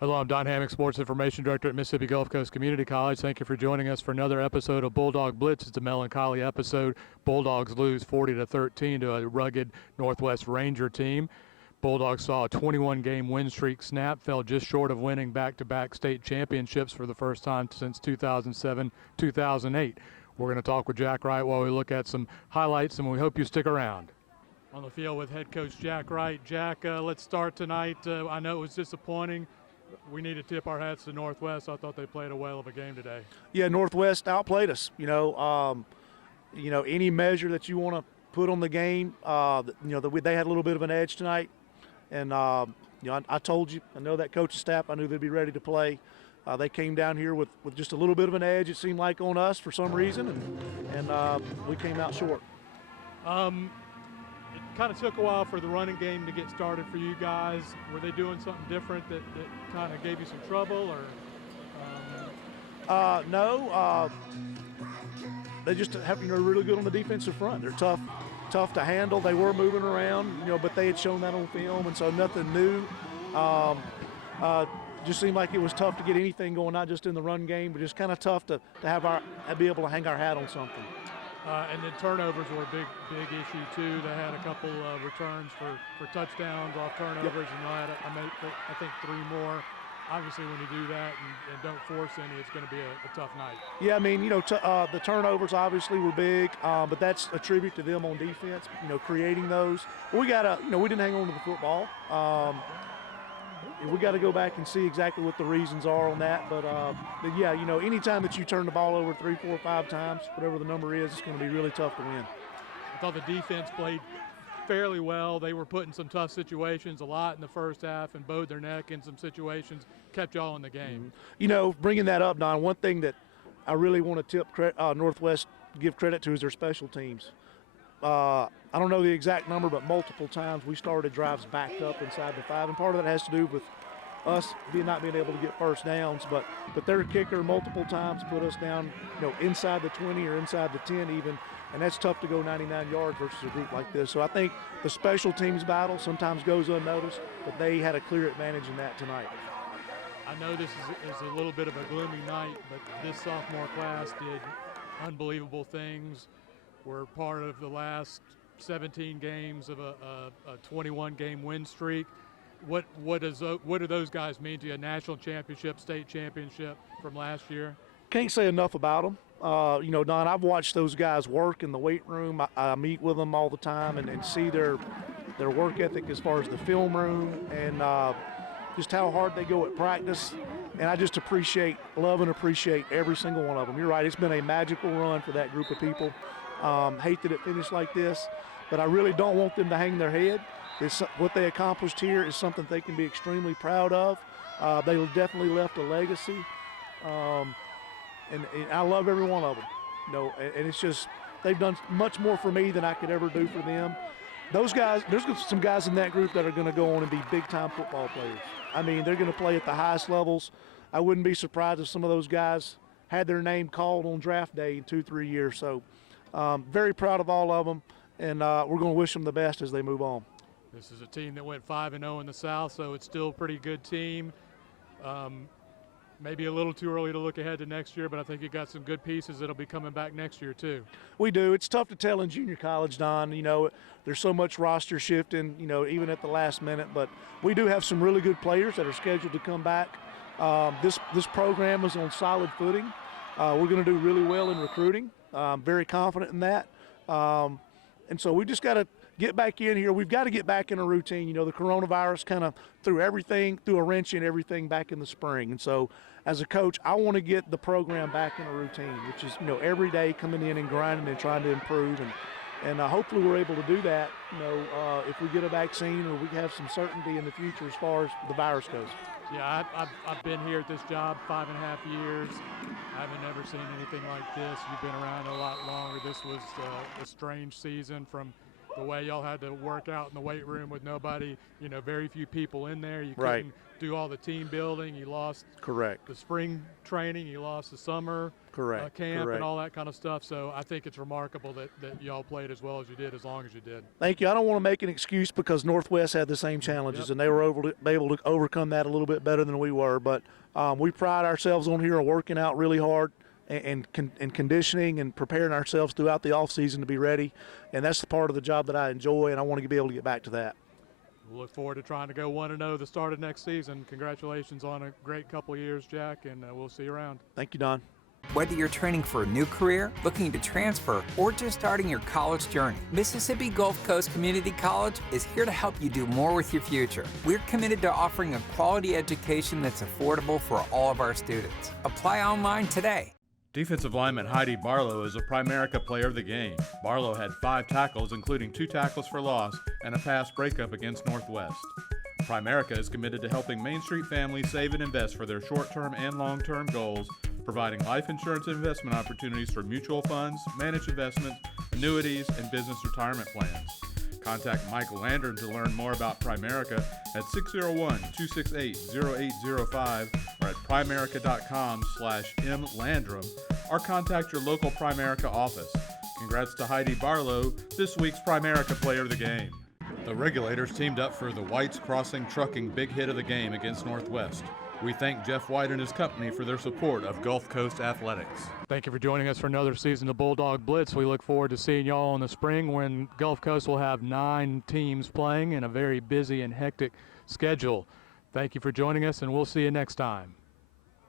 Hello, I'm Don Hammock, Sports Information Director at Mississippi Gulf Coast Community College. Thank you for joining us for another episode of Bulldog Blitz. It's a melancholy episode. Bulldogs lose 40-13 to a rugged Northwest Ranger team. Bulldogs saw a 21-game win streak snap, fell just short of winning back-to-back state championships for the first time since 2007-2008. We're going to talk with Jack Wright while we look at some highlights, and we hope you stick around. On the field with head coach Jack Wright. Jack, let's start tonight. I know it was disappointing. We need to tip our hats to Northwest. I thought they played a whale of a game today. Yeah, Northwest outplayed us. Any measure that you want to put on the game, they had a little bit of an edge tonight. And, I told you, I know that coaching staff, I knew they'd be ready to play. They came down here with just a little bit of an edge, it seemed like, on us for some reason, and we came out short. It kind of took a while for the running game to get started for you guys. Were they doing something different that kind of gave you some trouble, or? No. They just have really good on the defensive front. They're tough to handle. They were moving around, but they had shown that on film, and so nothing new. Just seemed like it was tough to get anything going, not just in the run game, but just kind of tough to be able to hang our hat on something. And then turnovers were a big issue too. They had a couple returns for touchdowns off turnovers, yep. And I think 3 more. Obviously, when you do that and don't force any, it's going to be a tough night. Yeah, the turnovers obviously were big, but that's a tribute to them on defense. Creating those. We didn't hang on to the football. We got to go back and see exactly what the reasons are on that. But yeah, anytime that you turn the ball over 3, 4, 5 times, whatever the number is, it's going to be really tough to win. I thought the defense played fairly well. They were put in some tough situations a lot in the first half and bowed their neck in some situations, kept y'all in the game. Mm-hmm. Bringing that up, Don, one thing that I really want to tip Northwest, give credit to, is their special teams. I don't know the exact number, but multiple times we started drives backed up inside the 5, and part of that has to do with us not being able to get first downs, but their kicker multiple times put us down, inside the 20 or inside the 10 even, and that's tough to go 99 yards versus a group like this. So I think the special teams battle sometimes goes unnoticed, but they had a clear advantage in that tonight. I know this is a little bit of a gloomy night, but this sophomore class did unbelievable things. We're part of the last 17 games of a 21-game win streak. What do those guys mean to you? A national championship, state championship from last year? Can't say enough about them. Don, I've watched those guys work in the weight room. I meet with them all the time and see their work ethic as far as the film room and just how hard they go at practice. And I just love and appreciate every single one of them. You're right, it's been a magical run for that group of people. Hate that it finished like this, but I really don't want them to hang their head. What they accomplished here is something they can be extremely proud of. They definitely left a legacy, and I love every one of them. And it's just they've done much more for me than I could ever do for them. Those guys, there's some guys in that group that are going to go on and be big-time football players. I mean, they're going to play at the highest levels. I wouldn't be surprised if some of those guys had their name called on draft day in 2-3 years. So very proud of all of them, and we're going to wish them the best as they move on. This is a team that went 5-0 in the South, so it's still a pretty good team. Maybe a little too early to look ahead to next year, but I think you got some good pieces that'll be coming back next year too. We do. It's tough to tell in junior college, Don. There's so much roster shifting, even at the last minute. But we do have some really good players that are scheduled to come back. This program is on solid footing. We're going to do really well in recruiting. I'm very confident in that. And so we just got to get back in here. We've got to get back in a routine. The coronavirus kind of threw a wrench in everything back in the spring. And so as a coach, I want to get the program back in a routine, which is, every day coming in and grinding and trying to improve. And hopefully we're able to do that, if we get a vaccine or we have some certainty in the future as far as the virus goes. Yeah, I've been here at this job 5.5 years. I haven't ever seen anything like this. You've been around a lot longer. This was a strange season from the way y'all had to work out in the weight room with nobody, very few people in there. You couldn't do all the team building. You lost the spring training. You lost the summer camp and all that kind of stuff. So I think it's remarkable that y'all played as well as you did, as long as you did. Thank you. I don't want to make an excuse because Northwest had the same challenges, and they were able to overcome that a little bit better than we were. But we pride ourselves on here on working out really hard and conditioning and preparing ourselves throughout the off season to be ready. And that's the part of the job that I enjoy, and I want to be able to get back to that. We'll look forward to trying to go 1-0 the start of next season. Congratulations on a great couple of years, Jack, and we'll see you around. Thank you, Don. Whether you're training for a new career, looking to transfer, or just starting your college journey, Mississippi Gulf Coast Community College is here to help you do more with your future. We're committed to offering a quality education that's affordable for all of our students. Apply online today. Defensive lineman HYDEE Barlow is a Primerica player of the game. Barlow had 5 tackles, including 2 tackles for loss and a pass breakup against Northwest. Primerica is committed to helping Main Street families save and invest for their short-term and long-term goals, providing life insurance and investment opportunities for mutual funds, managed investments, annuities, and business retirement plans. Contact Michael Landrum to learn more about Primerica at 601-268-0805 or at primerica.com/mlandrum, or contact your local Primerica office. Congrats to HYDEE Barlow, this week's Primerica Player of the Game. The Regulators teamed up for the Whites Crossing Trucking Big Hit of the Game against Northwest. We thank Jeff White and his company for their support of Gulf Coast athletics. Thank you for joining us for another season of Bulldog Blitz. We look forward to seeing y'all in the spring when Gulf Coast will have 9 teams playing in a very busy and hectic schedule. Thank you for joining us, and we'll see you next time.